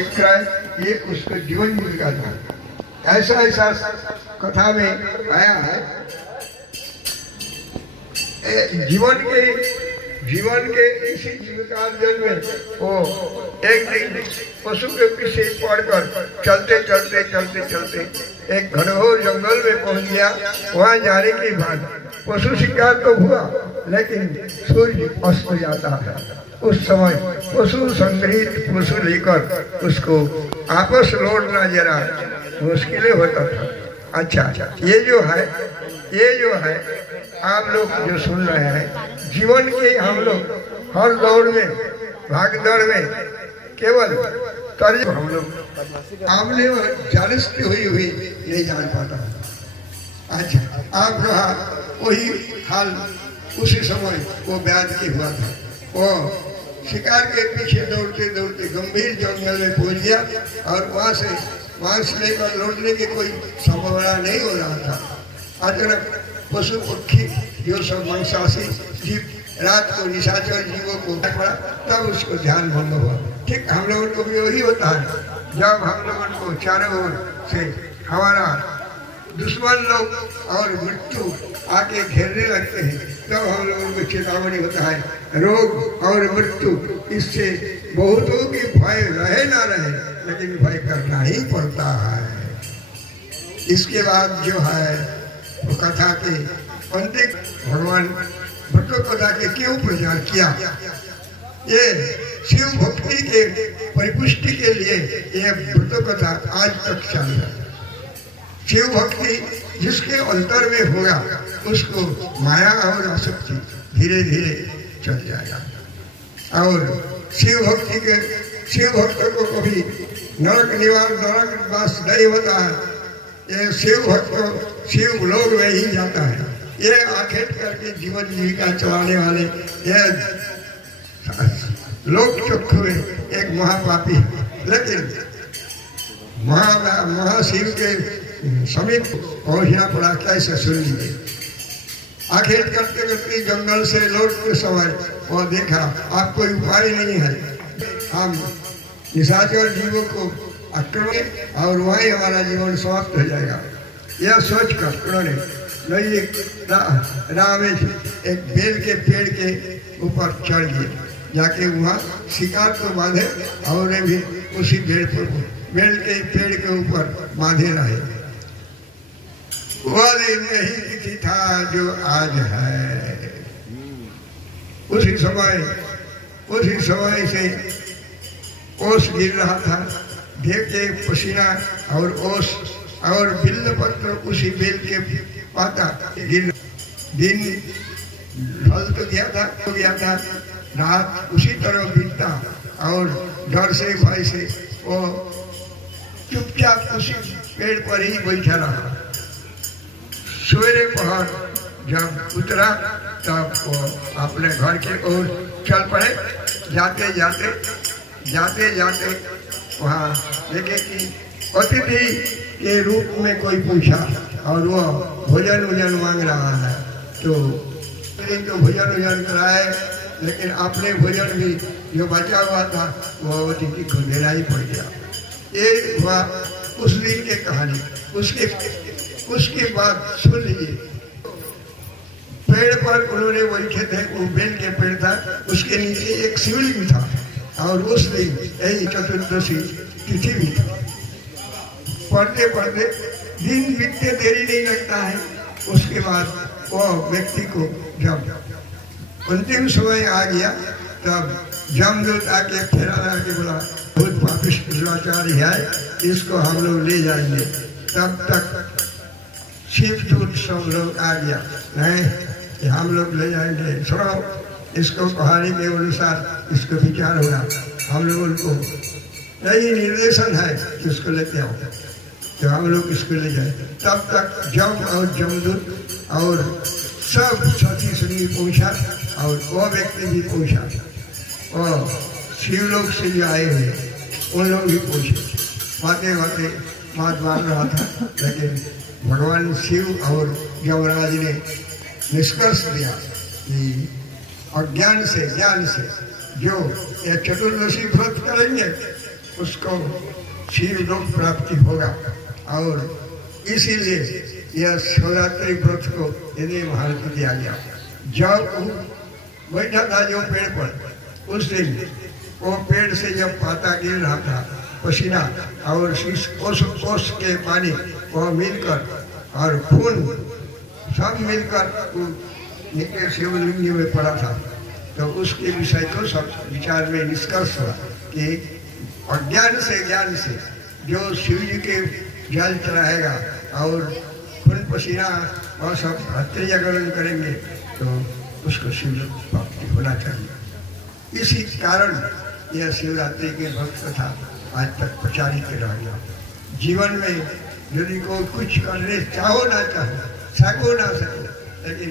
विक्रय ये उसका जीवन जीविका था। ऐसा ऐसा कथा में आया है। जीवन के इसी जीविकार्जन में वो एक दिन पशु के पीछे पड़कर चलते एक घनघोर जंगल में पहुंच गया। वहां जाने के बाद पशु शिकार तो हुआ, लेकिन सूर्य अस्त जाता है। उस समय पशु संग्रहित पशु लेकर उसको आपस लौटना जरा मुश्किल होता था। अच्छा, ये जो है आप लोग जो सुन रहे हैं, जीवन के हम लोग हर दौड़ में भागदौड़ में केवल तर्ज हम लोग आमने जानस्ती हुई नहीं जान पाता। अच्छा, आप रहा वही हाल उसी समय वो बयान की हुआ था। वो शिकार के पीछे दौड़ते गंभीर जंगल में पहुंच गया और वहां से मांस लेकर लौटने की कोई संभावना नहीं हो रहा था। अचानक पशु पक्षी जो सब मांसाशी जीव रात को निशाचर जीवों को पड़ा, तब उसको ध्यान भंग हुआ। ठीक हम लोगों को भी वही होता है। जब हम लोगों को चारों ओर से हमारा दुश्मन लोग और मृत्यु आके घेरने लगते हैं, तब हम लोगों को चेतावनी होता है, रोग और मृत्यु इससे बहुतों की भय रहे ना रहे, लेकिन भय करना ही पड़ता है। इसके बाद जो है वो कथा के पंडित भगवान भट्टोत्पाध्याय के क्यों प्रचार किया, ये शिव भक्ति के परिपुष्टि के लिए ये भट्टोत्पाध्याय आज तक चल रहा है। शिव भक्ति जिसके अंतर में होगा उसको माया और आसक्ति धीरे धीरे चल जाएगा। और शिव भक्त को कभी नरक निवार नरक वास नहीं होता है। ये शिव भक्त शिव लोक में ही जाता है। ये आखेट करके जीवन जीविका चलाने वाले ये लोक चक्षु में एक महापापी, लेकिन महाशिव के समीप पहुंचना पड़ा। कैसे सुन लीजिए। आखेट करते जंगल से लौटते समय वो देखा आप कोई उपाय नहीं है, हम निशाचर जीवों को आक्रमण और वहीं हमारा जीवन समाप्त हो जाएगा। यह सोचकर उन्होंने राम एक बेल के पेड़ के ऊपर चढ़ गए। जाके वहाँ शिकार को बांधे और भी उसी बेल के पेड़ के ऊपर बांधे रहे। वह दिन नहीं तिथि था जो आज है। उसी समय से ओस गिर रहा था। देखे पसीना और ओस और बिल्ल पत्र उसी बेल के पाता गिर। दिन ढल तो गया था, रात उसी तरह बीतता और डर से भय से वो चुपचाप उसी पेड़ पर ही बैठा रहा। सवेरे पहर जब उतरा तब वो अपने घर के ओर चल पड़े। जाते जाते वहाँ देखे कि अतिथि के रूप में कोई पूछा और वो भोजन मांग रहा है। तो भोजन कराए, लेकिन अपने भोजन भी जो बचा हुआ था वो अतिथि को देना ही पड़ गया। ये हुआ उस दिन की कहानी। उसके बाद सुन लीजिए, पेड़ पर उन्होंने बैठे थे, वो बेल के पेड़ था, उसके नीचे एक शिवलिंग था और उस दिन यही चतुर्दशी तिथि भी था। पढ़ते दिन बीतते देरी नहीं लगता है। उसके बाद वो व्यक्ति को जब अंतिम समय आ गया तब जमदूत आके फेरा के बोला, बहुत पापिष्ट दुराचारी है, इसको हम लोग ले जाएंगे। तब तक शिवदूत सब लोग आ गया, नहीं हम लोग ले जाएंगे, सुनो इसको कहानी के अनुसार इसको विचार होगा, हम लोगों को यही निर्देशन है कि इसको लेते आओ। तो हम लोग इसको ले जाए। तब तक जम और जमदूत और सब साथी संगी पहुंचा और वो व्यक्ति भी पहुंचा और शिवलोक से जो आए हुए उन लोग भी पहुंचे। बातें बात मान रहा था, लेकिन भगवान शिव और यमराज ने निष्कर्ष दिया कि और ज्ञान से जो ये चतुर्दशी व्रत करेंगे उसको शिव लोक प्राप्ति होगा। और इसीलिए यह शिवरात्रि व्रत को इन्हें महत्व दिया गया। जब वो बैठा था जो पेड़ पर, उस दिन वो पेड़ से जब पाता गिर रहा था, पसीना और ओस के पानी वो मिलकर और खून सब मिलकर नीचे शिवलिंग में पड़ा था। तो उसके विषय को सब विचार में निष्कर्ष हुआ कि अज्ञान से ज्ञान से जो शिव जी के जल चढ़ाएगा और खून पसीना और सब हत्याग्रहण करेंगे तो उसको शिव प्राप्ति होना चाहिए। इसी कारण यह शिवरात्रि के भक्त कथा आज तक प्रचारित रह गया। जीवन में यदि को कुछ करने चाहो ना चाहो, सको ना सको, लेकिन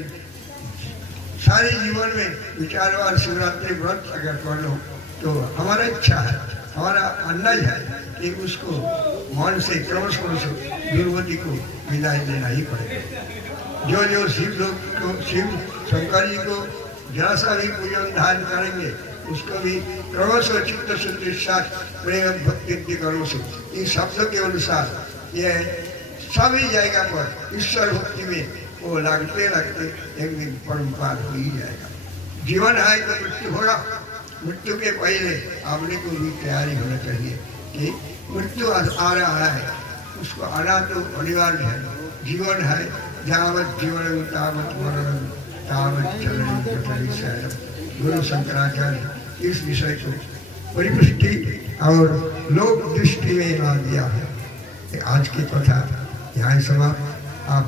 सारे जीवन में विचारवार शिवरात्रि व्रत अगर कर लो तो हमारा इच्छा है, हमारा अंदाज है कि उसको मन से क्रमश दुर्गति को विदाई देना ही पड़ेगा। जो जो शिव लोग को, शिव शंकर जी को जरा सा भी पूजन धारण करेंगे उसको भी क्रमश चित्त शुद्धि साथ प्रेम भक्ति करो से इन शब्दों के अनुसार यह सभी जगह पर ईश्वर भक्ति में वो लगते लगते एक दिन परम्पार हो ही जाएगा। जीवन है तो मृत्यु होगा, मृत्यु के पहले आपने को भी तैयारी होना चाहिए कि मृत्यु आ रहा है, उसको आना तो अनिवार्य है। जीवन है, यावत जीवन तावत मरण तावत चरण। गुरु शंकराचार्य इस विषय को परिपुष्टि और लोक दृष्टि में ला दिया है। आज की कथा यहाँ समाप्त। आप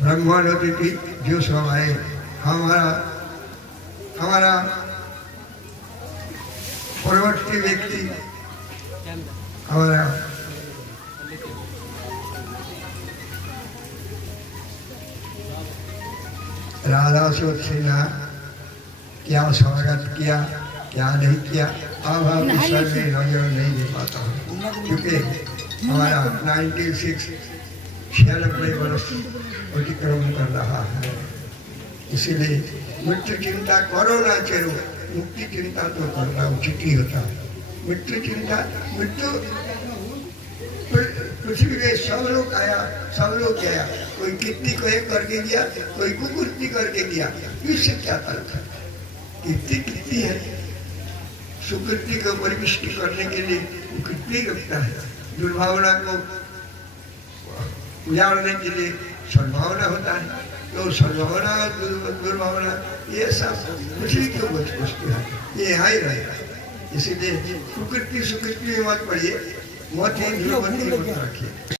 ब्रह्मानंदी जो सब आए, हमारा परवर्ती व्यक्ति हमारा राधा सिन्हा क्या स्वागत किया क्या नहीं किया, अब हम इस में नजर नहीं दे पाता हूँ क्योंकि हमारा 96 वर्ष अतिक्रमण कर रहा है। इसीलिए मृत्यु चिंता करो ना चलो, मुक्ति चिंता तो करना उचित ही होता है। मृत्यु चिंता, मृत्यु पृथ्वी में सब लोग आया, सब लोग गया, कोई कीर्ति को एक करके गया, कोई कुकृति करके गया, इससे क्या फर्क है? कीर्ति है, सुकृति को परिपुष्टि करने के लिए कीर्ति रखता है, दुर्भावना को उजाड़ने के लिए सद्भावना होता है। तो सद्भावना दुर्भावना ये सब पृथ्वी के वस्तु है, ये यहाँ ही रहेगा। इसीलिए कुकृति सुकृति में मत पड़िए, मत ही रखिए।